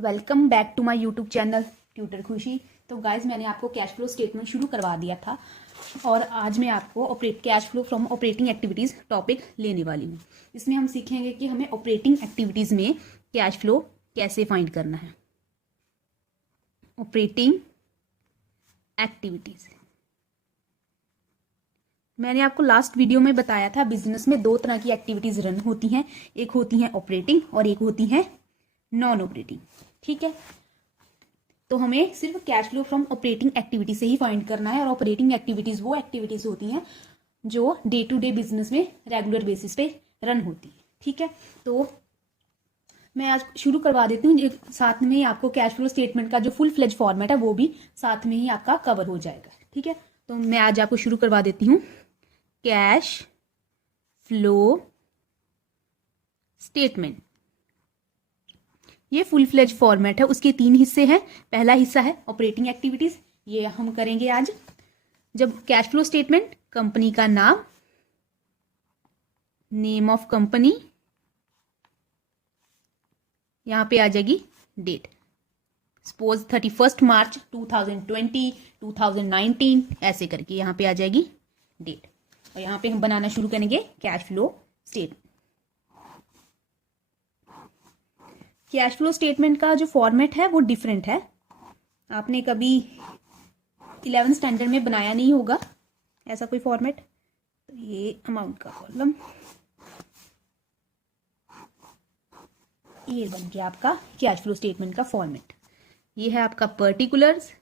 Welcome back to my YouTube channel tutor Khushi. तो guys मैंने आपको कैश फ्लो स्टेटमेंट शुरू करवा दिया था और आज मैं आपको cash flow from operating activities topic लेने वाली हूँ। इसमें हम सीखेंगे कि हमें ऑपरेटिंग एक्टिविटीज़ में कैश फ्लो कैसे फाइंड करना है। ऑपरेटिंग एक्टिविटीज़ मैंने आपको लास्ट वीडियो में बताया था, बिजनेस में दो तरह की एक्टिविटीज़ रन होती हैं, एक होती हैं ऑपरेटिंग और एक होती हैं नॉन ऑपरेटिंग। ठीक है, तो हमें सिर्फ cash flow from operating activity से ही फाइंड करना है। और ऑपरेटिंग एक्टिविटीज वो एक्टिविटीज होती हैं जो डे टू डे बिजनेस में रेगुलर बेसिस पे रन होती है। ठीक है, तो मैं आज शुरू करवा देती हूँ। साथ में ही आपको कैश फ्लो स्टेटमेंट का जो फुल फ्लेज फॉर्मेट है वो भी साथ में ही आपका कवर हो जाएगा। ठीक है, तो मैं आज आपको शुरू करवा देती हूँ कैश फ्लो स्टेटमेंट। ये फुल फ्लेज फॉर्मेट है, उसके 3 हिस्से हैं। पहला हिस्सा है ऑपरेटिंग एक्टिविटीज, ये हम करेंगे आज। जब कैश फ्लो स्टेटमेंट, कंपनी का नाम, नेम ऑफ कंपनी, यहां पे आ जाएगी डेट, सपोज 31 मार्च 2020, 2019 ऐसे करके यहां पे आ जाएगी डेट। और यहां पे हम बनाना शुरू करेंगे cash flow statement. Cash flow statement का जो फॉर्मेट है वो डिफरेंट है। आपने कभी 11th स्टैंडर्ड में बनाया नहीं होगा ऐसा कोई फॉर्मेट। तो ये अमाउंट का कॉलम, ये बन गया आपका कैश फ्लो स्टेटमेंट का फॉर्मेट। ये है आपका पर्टिकुलर्स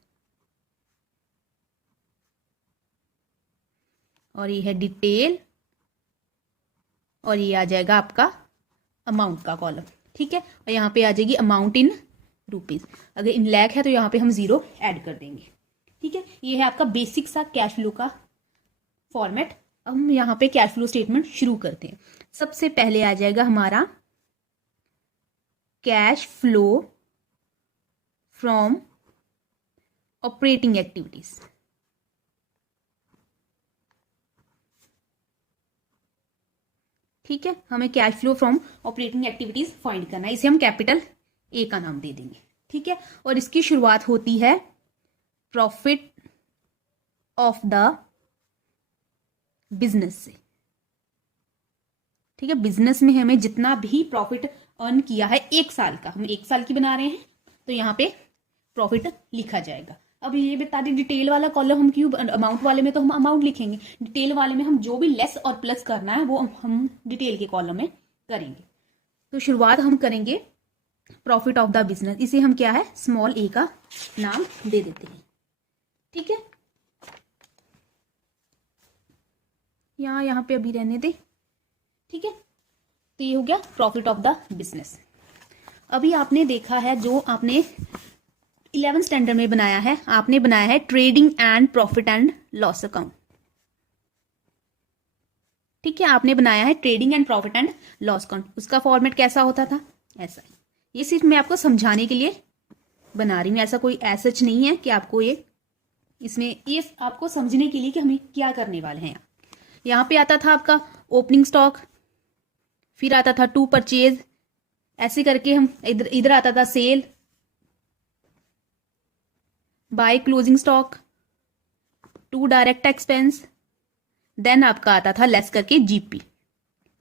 और ये है डिटेल और ये आ जाएगा आपका अमाउंट का कॉलम। ठीक है, और यहाँ पे आ जाएगी अमाउंट इन रुपीज। अगर इन लैख है तो यहाँ पे हम 0 ऐड कर देंगे। ठीक है, ये है आपका बेसिक सा कैश फ्लो का फॉर्मेट। अब हम यहाँ पे कैश फ्लो स्टेटमेंट शुरू करते हैं। सबसे पहले आ जाएगा हमारा cash flow from operating activities. ठीक है, हमें cash flow from operating activities find करना है। इसे हम कैपिटल ए का नाम दे देंगे। ठीक है, और इसकी शुरुआत होती है प्रॉफिट ऑफ द बिजनेस से। ठीक है, बिजनेस में हमें जितना भी प्रॉफिट अर्न किया है 1 साल का, हम 1 साल की बना रहे हैं तो यहाँ पे प्रॉफिट लिखा जाएगा। अब ये बता दें डिटेल वाला कॉलम हम क्यों, अमाउंट वाले में तो हम अमाउंट लिखेंगे, डिटेल वाले में हम जो भी लेस और प्लस करना है वो हम डिटेल के कॉलम में करेंगे। तो शुरुआत हम करेंगे प्रॉफिट ऑफ द बिजनेस। इसे हम क्या है स्मॉल ए का नाम दे देते हैं। ठीक है, यहाँ पे अभी रहने दे। ठीक है, तो ये हो गया प्रॉफिट ऑफ द बिजनेस। अभी आपने देखा है, जो आपने 11th स्टैंडर्ड में बनाया है, आपने बनाया है trading and profit and loss account. ठीक है, आपने बनाया है trading and profit and loss account. उसका फॉर्मेट कैसा होता था, ऐसा ही। ये सिर्फ मैं आपको समझाने के लिए बना रही हूँ, ऐसा कोई सच नहीं है कि आपको ये इसमें, ये आपको समझने के लिए कि हमें क्या करने वाले हैं। यहाँ पे आता था आपका ओपनिंग स्टॉक, फिर आता था टू परचेज, ऐसे करके हम इधर आता था sale, by closing stock, to direct expense, then आपका आता था लेस करके जीपी।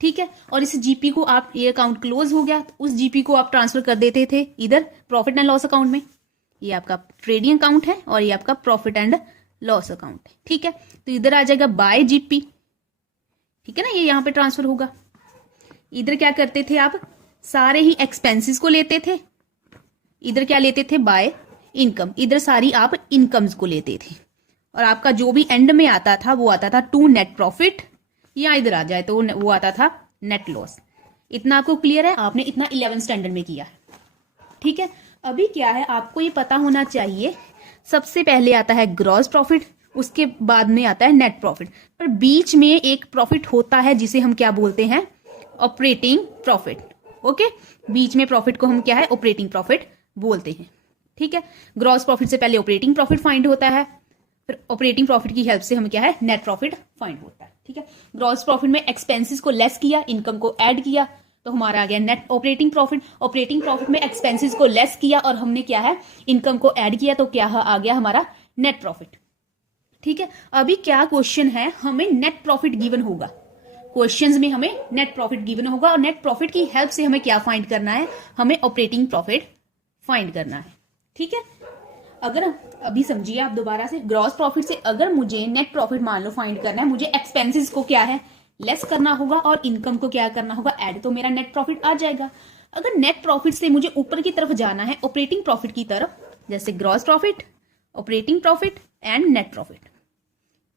ठीक है, और इस जीपी को आप, ये अकाउंट क्लोज हो गया तो उस जीपी को आप ट्रांसफर कर देते थे इधर प्रॉफिट एंड लॉस अकाउंट में। ये आपका ट्रेडिंग अकाउंट है और ये आपका प्रॉफिट एंड लॉस अकाउंट है। ठीक है, तो इधर आ जाएगा बाय जीपी। ठीक है ना, ये यहां पे ट्रांसफर होगा। इधर क्या करते थे आप, सारे ही एक्सपेंसेस को लेते थे, इधर क्या लेते थे बाय इनकम, इधर सारी आप इनकम्स को लेते थे। और आपका जो भी एंड में आता था वो आता था टू नेट प्रॉफिट, या इधर आ जाए तो वो आता था नेट लॉस। इतना आपको क्लियर है, आपने इतना 11th स्टैंडर्ड में किया है। ठीक है, अभी क्या है आपको ये पता होना चाहिए, सबसे पहले आता है ग्रॉस प्रॉफिट, उसके बाद में आता है नेट प्रॉफिट, पर बीच में एक प्रॉफिट होता है जिसे हम क्या बोलते हैं ऑपरेटिंग प्रॉफिट। ओके, बीच में प्रॉफिट को हम क्या है ऑपरेटिंग प्रॉफिट बोलते हैं। ठीक है, ग्रॉस प्रॉफिट से पहले ऑपरेटिंग प्रॉफिट फाइंड होता है, फिर ऑपरेटिंग प्रॉफिट की हेल्प से हम क्या है नेट प्रॉफिट फाइंड होता है। ठीक है, ग्रॉस प्रॉफिट में एक्सपेंसेस को लेस किया, इनकम को ऐड किया, तो हमारा आ गया net operating profit. Operating profit में एक्सपेंसेस को लेस किया और हमने क्या है इनकम को ऐड किया, तो क्या आ गया हमारा नेट प्रॉफिट। ठीक है, अभी क्या क्वेश्चन है, हमें नेट प्रॉफिट गिवन होगा, क्वेश्चंस में हमें नेट प्रॉफिट गिवन होगा और नेट प्रॉफिट की हेल्प से हमें क्या फाइंड करना है, हमें ऑपरेटिंग प्रॉफिट फाइंड करना है। ठीक है, अगर अभी समझिए आप दोबारा से, ग्रॉस प्रॉफिट से अगर मुझे नेट प्रॉफिट मान लो फाइंड करना है, मुझे एक्सपेंसेस को क्या है लेस करना होगा और इनकम को क्या करना होगा ऐड, तो मेरा नेट प्रॉफिट आ जाएगा। अगर नेट प्रॉफिट से मुझे ऊपर की तरफ जाना है ऑपरेटिंग प्रॉफिट की तरफ, जैसे gross profit, operating profit and net profit,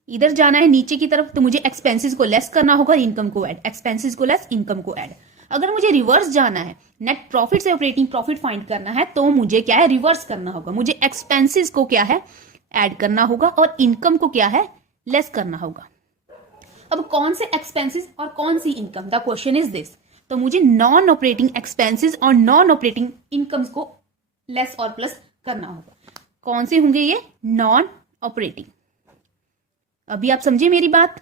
इधर जाना है नीचे की तरफ, तो मुझे एक्सपेंसेस को लेस करना होगा, इनकम को ऐड, एक्सपेंसेस को लेस, इनकम को ऐड। अगर मुझे रिवर्स जाना है, नेट प्रॉफिट से ऑपरेटिंग प्रॉफिट फाइंड करना है, तो मुझे क्या है रिवर्स करना होगा, मुझे एक्सपेंसेस को क्या है ऐड करना होगा और इनकम को क्या है लेस करना होगा। अब कौन से एक्सपेंसेस और कौन सी income, the question is this. तो मुझे नॉन ऑपरेटिंग एक्सपेंसेस और नॉन ऑपरेटिंग इनकम्स को लेस और प्लस करना होगा। कौन से होंगे ये, नॉन ऑपरेटिंग। अभी आप समझे मेरी बात,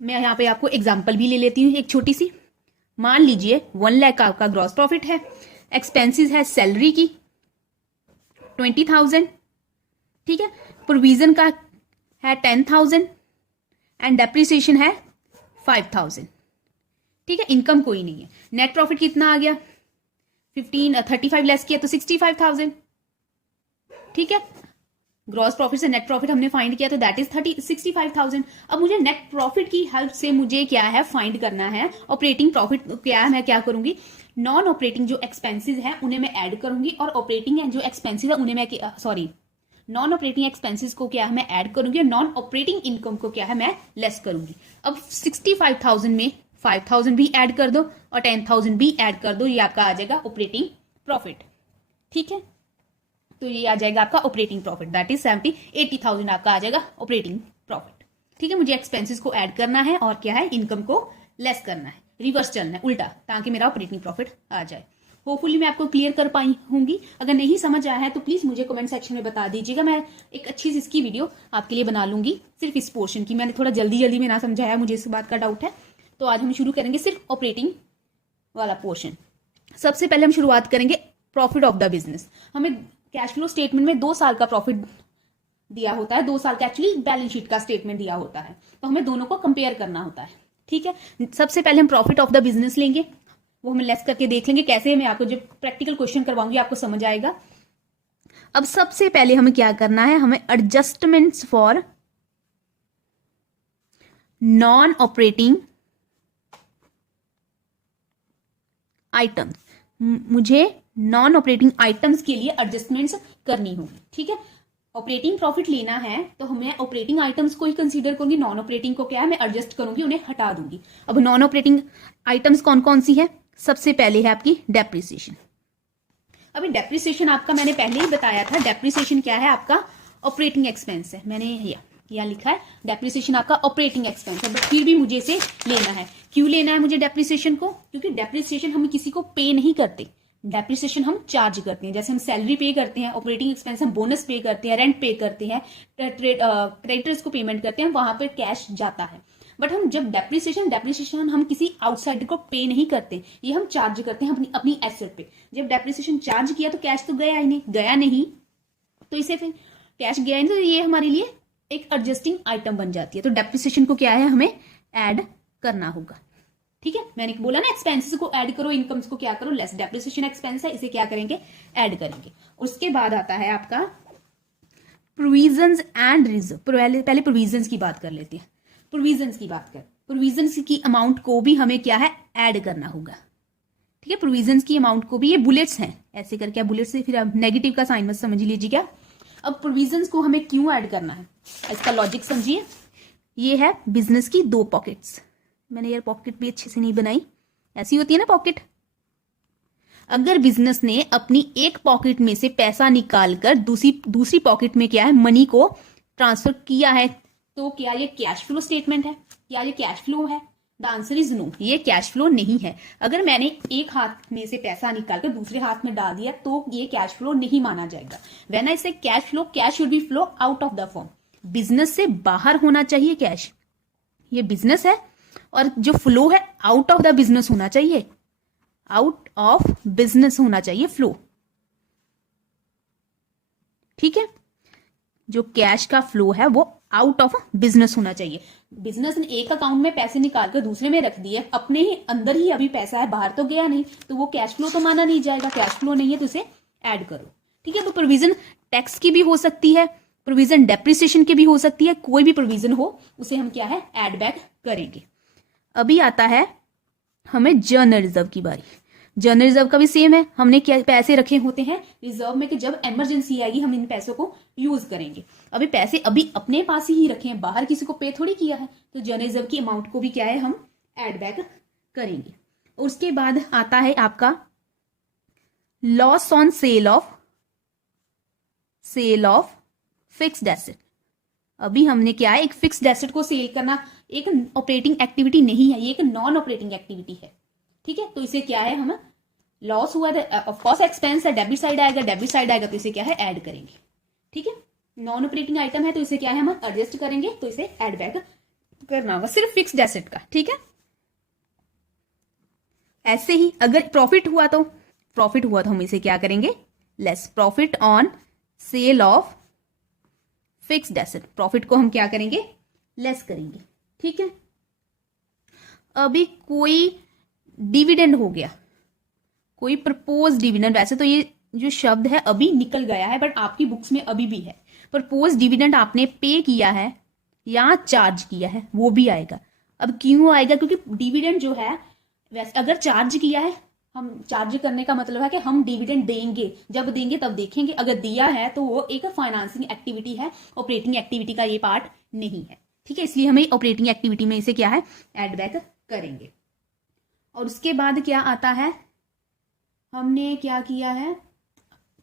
मैं यहां पे आपको एग्जांपल भी ले लेती हूं एक छोटी सी। मान लीजिए 1 लाख आपका ग्रॉस प्रॉफिट है, एक्सपेंसेस है सैलरी की 20,000, ठीक है, प्रोविजन का है 10,000 एंड डेप्रिसिएशन है 5,000। ठीक है, इनकम कोई नहीं है। नेट प्रॉफिट कितना आ गया 35 लेस किया तो 65,000। ठीक है, ग्रॉस प्रॉफिट से नेट प्रॉफिट हमने फाइंड किया तो दैट इज 65,000। अब मुझे नेट प्रॉफिट की हेल्प से मुझे क्या है फाइंड करना है ऑपरेटिंग प्रॉफिट। क्या है, मैं क्या करूंगी, नॉन ऑपरेटिंग जो एक्सपेंसेस है उन्हें मैं ऐड करूंगी और ऑपरेटिंग जो एक्सपेंसेस है उन्हें मैं नॉन ऑपरेटिंग एक्सपेंसेस को क्या है मैं ऐड करूंगी और नॉन ऑपरेटिंग इनकम को क्या है मैं लेस करूंगी। अब 65,000 में 5,000 भी ऐड कर दो और 10,000 भी ऐड कर दो, ये आपका आ जाएगा ऑपरेटिंग प्रॉफिट। ठीक है, तो ये आ जाएगा आपका ऑपरेटिंग प्रॉफिट, दैट इज 80,000 आपका आ जाएगा ऑपरेटिंग प्रॉफिट। ठीक है, मुझे एक्सपेंसेस को ऐड करना है और क्या है इनकम को लेस करना है, रिवर्स चलना है उल्टा, ताकि मेरा ऑपरेटिंग प्रॉफिट आ जाए। होपफुली मैं आपको क्लियर कर पाई होंगी। अगर नहीं समझ आया है तो प्लीज मुझे कमेंट सेक्शन में बता दीजिएगा, मैं एक अच्छी सी इसकी वीडियो आपके लिए बना लूंगी सिर्फ इस पोर्शन की। मैंने थोड़ा जल्दी में ना समझाया, मुझे इस बात का डाउट है। तो आज हम शुरू करेंगे सिर्फ ऑपरेटिंग वाला पोर्शन। सबसे पहले हम शुरुआत करेंगे प्रॉफिट ऑफ द बिजनेस। हमें कैश फ्लो स्टेटमेंट में 2 साल का प्रॉफिट दिया होता है, 2 साल का एक्चुअली बैलेंस शीट का स्टेटमेंट दिया होता है, तो हमें दोनों को कंपेयर करना होता है। ठीक है, सबसे पहले हम प्रॉफिट ऑफ द बिजनेस लेंगे, वो हम लेस करके देख लेंगे कैसे। मैं आपको जब प्रैक्टिकल क्वेश्चन करवाऊंगी आपको समझ आएगा। अब सबसे पहले हमें क्या करना है, हमें adjustments for non operating items, मुझे नॉन ऑपरेटिंग आइटम्स के लिए एडजस्टमेंट्स करनी होगी। ठीक है, ऑपरेटिंग प्रॉफिट लेना है तो हमें ऑपरेटिंग आइटम्स को ही कंसीडर करूंगी, नॉन ऑपरेटिंग को क्या है मैं एडजस्ट करूंगी, उन्हें हटा दूंगी। अब नॉन ऑपरेटिंग आइटम्स कौन कौन सी है, सबसे पहले है आपकी डेप्रिसिएशन। अभी डेप्रिसिएशन आपका मैंने पहले ही बताया था, डेप्रिसिएशन क्या है आपका ऑपरेटिंग एक्सपेंस है। मैंने यहाँ लिखा है डेप्रिसिएशन आपका ऑपरेटिंग एक्सपेंस है, बट फिर भी मुझे इसे लेना है। क्यों लेना है मुझे डेप्रिसिएशन को, क्योंकि डेप्रिसिएशन हम किसी को पे नहीं करते, डेप्रिसिएशन हम चार्ज करते हैं। जैसे हम सैलरी पे करते हैं, ऑपरेटिंग एक्सपेंस हम बोनस पे करते हैं, रेंट पे करते हैं, क्रेडिटर्स को पेमेंट करते हैं, वहां पर कैश जाता है। बट हम जब डेप्रिसिएशन हम किसी आउटसाइडर को पे नहीं करते, ये हम चार्ज करते हैं अपनी एसेट पे। जब डेप्रिसिएशन चार्ज किया तो कैश तो गया नहीं, तो इसे फिर कैश गया नहीं, तो ये हमारे लिए एक एडजस्टिंग आइटम बन जाती है। तो डेप्रिसिएशन को क्या है हमें ऐड करना होगा। ठीक है, मैंने बोला ना एक्सपेंसेस को ऐड करो, इनकम्स को क्या करो लेस। डेप्रिसिएशन एक्सपेंस है, इसे क्या करेंगे ऐड करेंगे। उसके बाद आता है आपका प्रोविजंस एंड रिजर्व। पहले प्रोविजंस की बात कर लेते हैं। प्रोविजंस की अमाउंट को भी हमें क्या है ऐड करना होगा। ठीक है, प्रोविजंस की अमाउंट को भी, ये बुलेट्स हैं ऐसे करके, बुलेट्स से फिर आप नेगेटिव का साइन मत समझ लीजिएगा। अब प्रोविजंस को हमें क्यों ऐड करना है, इसका लॉजिक समझिए। ये है बिजनेस की 2 पॉकेट्स। मैंने यार पॉकेट भी अच्छे से नहीं बनाई, ऐसी होती है ना पॉकेट। अगर बिजनेस ने अपनी एक पॉकेट में से पैसा निकालकर दूसरी पॉकेट में क्या है मनी को ट्रांसफर किया है, तो क्या ये कैश फ्लो स्टेटमेंट है, क्या ये कैश फ्लो है? द आंसर इज नो, ये कैश फ्लो नहीं है। अगर मैंने एक हाथ में से पैसा निकालकर दूसरे हाथ में डाल दिया तो ये कैश फ्लो नहीं माना जाएगा। व्हेन आई से cash flow, cash should be flow out of the form. Business से बाहर होना चाहिए कैश। ये बिजनेस है और जो फ्लो है आउट ऑफ द बिजनेस होना चाहिए, आउट ऑफ बिजनेस होना चाहिए फ्लो। ठीक है, जो कैश का फ्लो है वो आउट ऑफ बिजनेस होना चाहिए। बिजनेस ने एक अकाउंट में पैसे निकाल कर दूसरे में रख दिए, अपने ही अंदर ही अभी पैसा है, बाहर तो गया नहीं, तो वो कैश फ्लो तो माना नहीं जाएगा। कैश फ्लो नहीं है तो इसे ऐड करो। ठीक है, तो प्रोविजन टैक्स की भी हो सकती है, प्रोविजन डेप्रिसिएशन की भी हो सकती है, कोई भी प्रोविजन हो उसे हम क्या है ऐड बैक करेंगे। अभी आता है हमें जर्नल रिजर्व की बारी। जर्नल रिजर्व का भी सेम है, हमने क्या पैसे रखे होते हैं रिजर्व में कि जब इमरजेंसी आएगी हम इन पैसों को यूज करेंगे। अभी पैसे अभी अपने पास ही रखे हैं, बाहर किसी को पे थोड़ी किया है, तो जर्नल रिजर्व की अमाउंट को भी क्या है हम ऐड बैक करेंगे। उसके बाद आता है आपका loss on sale of fixed asset. अभी हमने क्या है एक फिक्स्ड एसेट को सेल करना एक ऑपरेटिंग एक्टिविटी नहीं है, ये एक नॉन ऑपरेटिंग एक्टिविटी है। ठीक है, तो इसे क्या है हम लॉस हुआ ऑफ कोर्स एक्सपेंस है, डेबिट साइड आएगा तो इसे क्या है ऐड करेंगे। ठीक है, नॉन ऑपरेटिंग आइटम है तो इसे क्या है हम एडजस्ट करेंगे, तो इसे ऐड बैक करना होगा सिर्फ फिक्स्ड एसेट का। ठीक है, ऐसे ही अगर प्रॉफिट हुआ तो हम इसे क्या करेंगे less profit on sale of fixed asset, profit को हम क्या करेंगे लेस करेंगे। ठीक है, अभी कोई डिविडेंड हो गया, कोई प्रपोज डिविडेंड, वैसे तो ये जो शब्द है अभी निकल गया है बट आपकी बुक्स में अभी भी है। प्रपोज डिविडेंड आपने पे किया है या चार्ज किया है वो भी आएगा। अब क्यों आएगा, क्योंकि डिविडेंड जो है वैसे अगर चार्ज किया है, हम चार्ज करने का मतलब है कि हम डिविडेंड देंगे, जब देंगे तब देखेंगे, अगर दिया है तो वो एक फाइनेंसिंग एक्टिविटी है, ऑपरेटिंग एक्टिविटी का ये पार्ट नहीं है। ठीक है, इसलिए हमें ऑपरेटिंग एक्टिविटी में इसे क्या है ऐड बैक करेंगे। और उसके बाद क्या आता है, हमने क्या किया है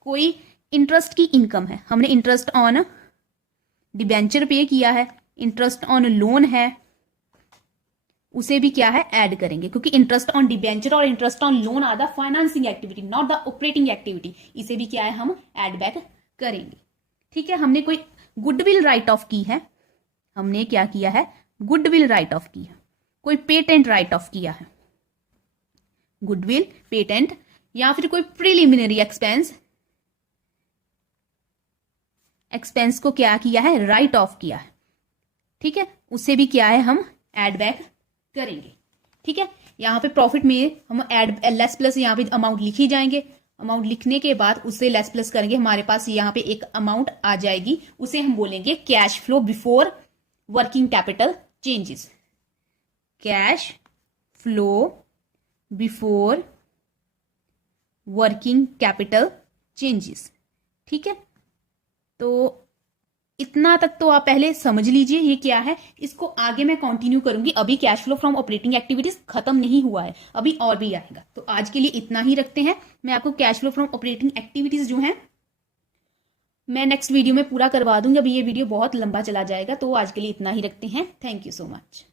कोई इंटरेस्ट की इनकम है, हमने इंटरेस्ट ऑन डिबेंचर पे किया है, इंटरेस्ट ऑन लोन है, उसे भी क्या है ऐड करेंगे, क्योंकि इंटरेस्ट ऑन डिबेंचर और interest on loan are the financing activity not the operating activity, इसे भी क्या है हम ऐड बैक करेंगे। ठीक है, हमने कोई गुडविल राइट ऑफ की है, हमने क्या किया है गुडविल राइट ऑफ की है, कोई पेटेंट राइट ऑफ किया है, गुडविल पेटेंट, या फिर कोई प्रिलिमिनरी एक्सपेंस को क्या किया है राइट ऑफ किया है। ठीक है, उसे भी क्या है हम ऐड बैक करेंगे। ठीक है, यहां पे प्रॉफिट में हम ऐड लेस प्लस यहां पे अमाउंट लिखी जाएंगे, अमाउंट लिखने के बाद उससे लेस प्लस करेंगे, हमारे पास यहां पे एक अमाउंट आ जाएगी, उसे हम बोलेंगे cash flow before working capital changes, cash flow before working capital changes. ठीक है, तो इतना तक तो आप पहले समझ लीजिए ये क्या है, इसको आगे मैं कंटिन्यू करूंगी। अभी cash flow from operating activities खत्म नहीं हुआ है, अभी और भी आएगा, तो आज के लिए इतना ही रखते हैं। मैं आपको cash flow from operating activities जो है मैं नेक्स्ट वीडियो में पूरा करवा दूंगी, अभी ये वीडियो बहुत लंबा चला जाएगा, तो आज के लिए इतना ही रखते हैं। Thank you so much.